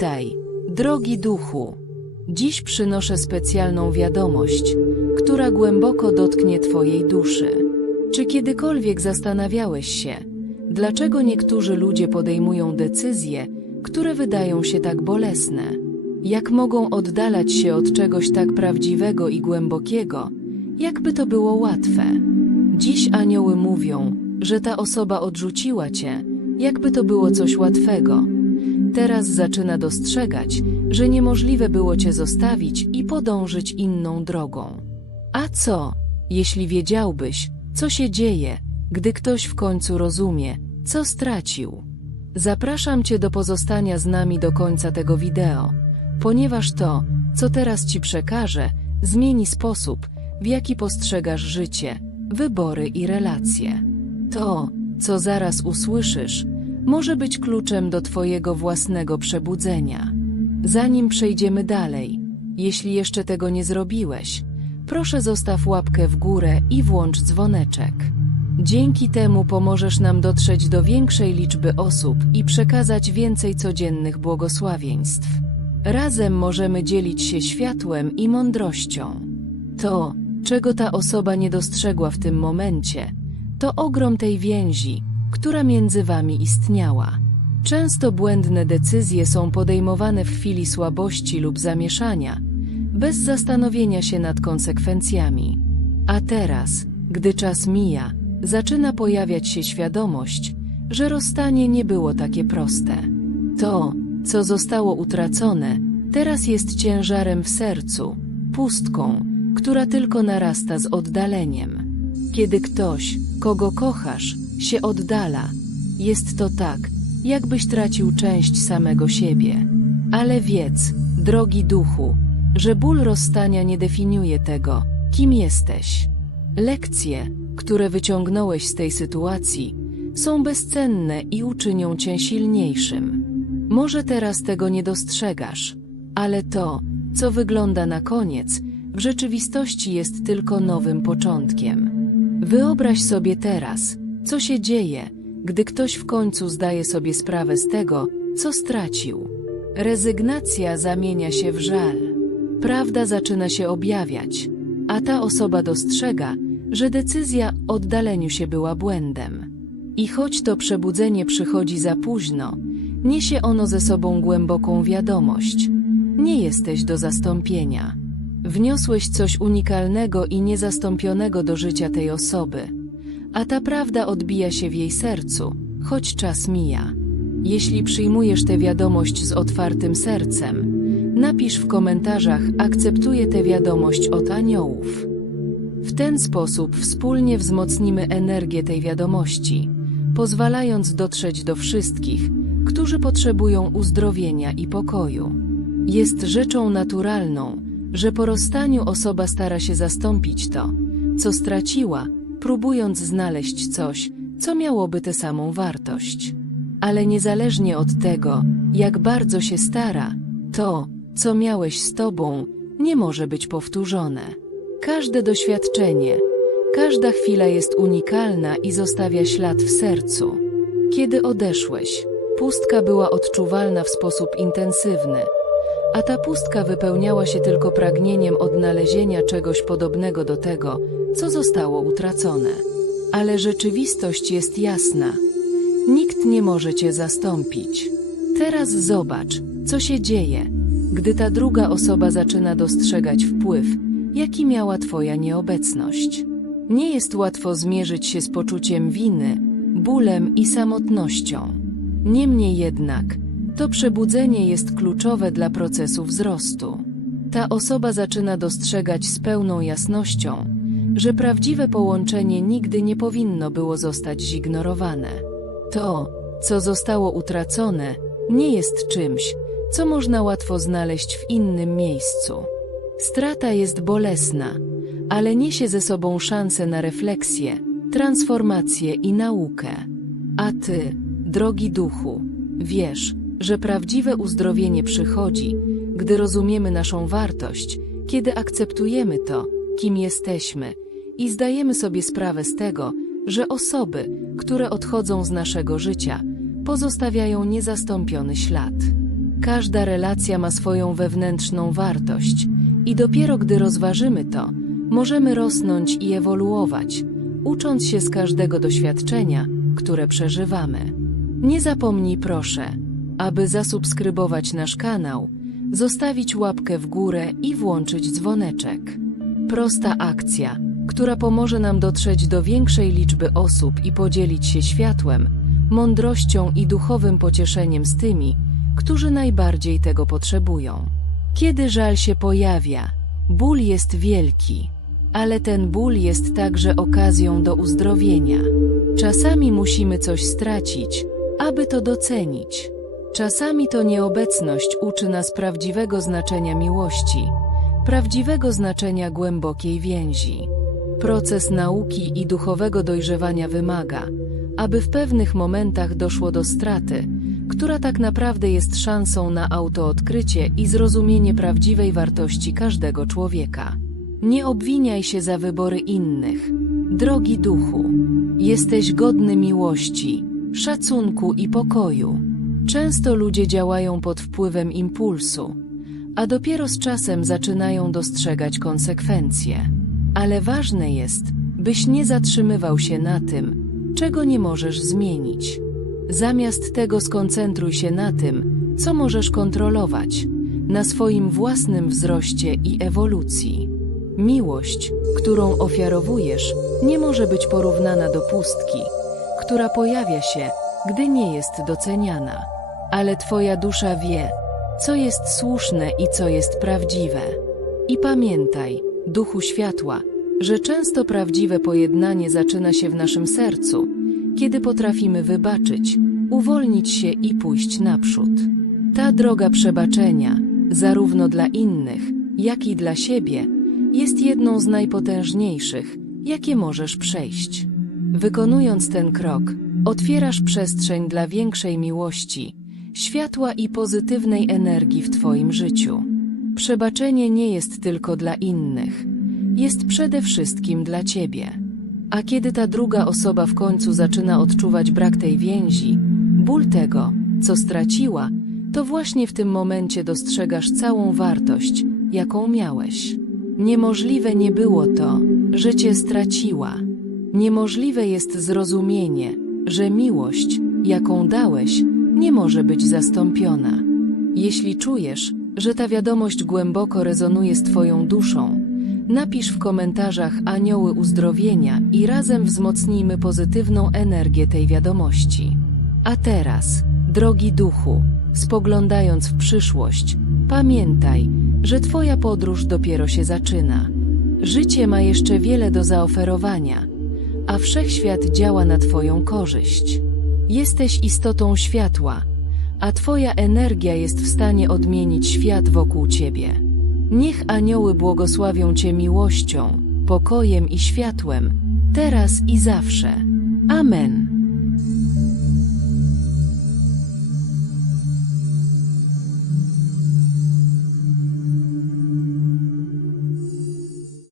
Witaj, drogi duchu. Dziś przynoszę specjalną wiadomość, która głęboko dotknie Twojej duszy. Czy kiedykolwiek zastanawiałeś się, dlaczego niektórzy ludzie podejmują decyzje, które wydają się tak bolesne? Jak mogą oddalać się od czegoś tak prawdziwego i głębokiego, jakby to było łatwe? Dziś anioły mówią, że ta osoba odrzuciła Cię, jakby to było coś łatwego. Teraz zaczyna dostrzegać, że niemożliwe było Cię zostawić i podążyć inną drogą. A co, jeśli wiedziałbyś, co się dzieje, gdy ktoś w końcu rozumie, co stracił? Zapraszam Cię do pozostania z nami do końca tego wideo, ponieważ to, co teraz Ci przekażę, zmieni sposób, w jaki postrzegasz życie, wybory i relacje. To, co zaraz usłyszysz, może być kluczem do Twojego własnego przebudzenia. Zanim przejdziemy dalej, jeśli jeszcze tego nie zrobiłeś, proszę zostaw łapkę w górę i włącz dzwoneczek. Dzięki temu pomożesz nam dotrzeć do większej liczby osób i przekazać więcej codziennych błogosławieństw. Razem możemy dzielić się światłem i mądrością. To, czego ta osoba nie dostrzegła w tym momencie, to ogrom tej więzi, która między wami istniała. Często błędne decyzje są podejmowane w chwili słabości lub zamieszania, bez zastanowienia się nad konsekwencjami. A teraz, gdy czas mija, zaczyna pojawiać się świadomość, że rozstanie nie było takie proste. To, co zostało utracone, teraz jest ciężarem w sercu, pustką, która tylko narasta z oddaleniem. Kiedy ktoś, kogo kochasz, się oddala, jest to tak, jakbyś tracił część samego siebie. Ale wiedz, drogi duchu, że ból rozstania nie definiuje tego, kim jesteś. Lekcje, które wyciągnąłeś z tej sytuacji, są bezcenne i uczynią cię silniejszym. Może teraz tego nie dostrzegasz, ale to, co wygląda na koniec, w rzeczywistości jest tylko nowym początkiem. Wyobraź sobie teraz, co się dzieje, gdy ktoś w końcu zdaje sobie sprawę z tego, co stracił. Rezygnacja zamienia się w żal. Prawda zaczyna się objawiać, a ta osoba dostrzega, że decyzja o oddaleniu się była błędem. I choć to przebudzenie przychodzi za późno, niesie ono ze sobą głęboką wiadomość. Nie jesteś do zastąpienia. Wniosłeś coś unikalnego i niezastąpionego do życia tej osoby, a ta prawda odbija się w jej sercu, choć czas mija. Jeśli przyjmujesz tę wiadomość z otwartym sercem, napisz w komentarzach akceptuję tę wiadomość od aniołów. W ten sposób wspólnie wzmocnimy energię tej wiadomości, pozwalając dotrzeć do wszystkich, którzy potrzebują uzdrowienia i pokoju. Jest rzeczą naturalną, że po rozstaniu osoba stara się zastąpić to, co straciła, próbując znaleźć coś, co miałoby tę samą wartość. Ale niezależnie od tego, jak bardzo się stara, to, co miałeś z tobą, nie może być powtórzone. Każde doświadczenie, każda chwila jest unikalna i zostawia ślad w sercu. Kiedy odeszłeś, pustka była odczuwalna w sposób intensywny, a ta pustka wypełniała się tylko pragnieniem odnalezienia czegoś podobnego do tego, co zostało utracone. Ale rzeczywistość jest jasna. Nikt nie może cię zastąpić. Teraz zobacz, co się dzieje, gdy ta druga osoba zaczyna dostrzegać wpływ, jaki miała twoja nieobecność. Nie jest łatwo zmierzyć się z poczuciem winy, bólem i samotnością. Niemniej jednak, to przebudzenie jest kluczowe dla procesu wzrostu. Ta osoba zaczyna dostrzegać z pełną jasnością, że prawdziwe połączenie nigdy nie powinno było zostać zignorowane. To, co zostało utracone, nie jest czymś, co można łatwo znaleźć w innym miejscu. Strata jest bolesna, ale niesie ze sobą szansę na refleksję, transformację i naukę. A ty, drogi duchu, wiesz, że prawdziwe uzdrowienie przychodzi, gdy rozumiemy naszą wartość, kiedy akceptujemy to, kim jesteśmy i zdajemy sobie sprawę z tego, że osoby, które odchodzą z naszego życia, pozostawiają niezastąpiony ślad. Każda relacja ma swoją wewnętrzną wartość i dopiero gdy rozważymy to, możemy rosnąć i ewoluować, ucząc się z każdego doświadczenia, które przeżywamy. Nie zapomnij proszę, aby zasubskrybować nasz kanał, zostawić łapkę w górę i włączyć dzwoneczek. Prosta akcja, która pomoże nam dotrzeć do większej liczby osób i podzielić się światłem, mądrością i duchowym pocieszeniem z tymi, którzy najbardziej tego potrzebują. Kiedy żal się pojawia, ból jest wielki, ale ten ból jest także okazją do uzdrowienia. Czasami musimy coś stracić, aby to docenić. Czasami to nieobecność uczy nas prawdziwego znaczenia miłości, prawdziwego znaczenia głębokiej więzi. Proces nauki i duchowego dojrzewania wymaga, aby w pewnych momentach doszło do straty, która tak naprawdę jest szansą na autoodkrycie i zrozumienie prawdziwej wartości każdego człowieka. Nie obwiniaj się za wybory innych. Drogi duchu, jesteś godny miłości, szacunku i pokoju. Często ludzie działają pod wpływem impulsu, a dopiero z czasem zaczynają dostrzegać konsekwencje. Ale ważne jest, byś nie zatrzymywał się na tym, czego nie możesz zmienić. Zamiast tego skoncentruj się na tym, co możesz kontrolować, na swoim własnym wzroście i ewolucji. Miłość, którą ofiarowujesz, nie może być porównana do pustki, która pojawia się, gdy nie jest doceniana. Ale Twoja dusza wie, co jest słuszne i co jest prawdziwe. I pamiętaj, duchu światła, że często prawdziwe pojednanie zaczyna się w naszym sercu, kiedy potrafimy wybaczyć, uwolnić się i pójść naprzód. Ta droga przebaczenia, zarówno dla innych, jak i dla siebie, jest jedną z najpotężniejszych, jakie możesz przejść. Wykonując ten krok, otwierasz przestrzeń dla większej miłości, światła i pozytywnej energii w Twoim życiu. Przebaczenie nie jest tylko dla innych, jest przede wszystkim dla Ciebie. A kiedy ta druga osoba w końcu zaczyna odczuwać brak tej więzi, ból tego, co straciła, to właśnie w tym momencie dostrzegasz całą wartość, jaką miałeś. Niemożliwe nie było to, że cię straciła. Niemożliwe jest zrozumienie, że miłość, jaką dałeś, nie może być zastąpiona. Jeśli czujesz, że ta wiadomość głęboko rezonuje z Twoją duszą, napisz w komentarzach anioły uzdrowienia i razem wzmocnijmy pozytywną energię tej wiadomości. A teraz, drogi duchu, spoglądając w przyszłość, pamiętaj, że Twoja podróż dopiero się zaczyna. Życie ma jeszcze wiele do zaoferowania, a wszechświat działa na Twoją korzyść. Jesteś istotą światła, a Twoja energia jest w stanie odmienić świat wokół Ciebie. Niech anioły błogosławią Cię miłością, pokojem i światłem, teraz i zawsze. Amen.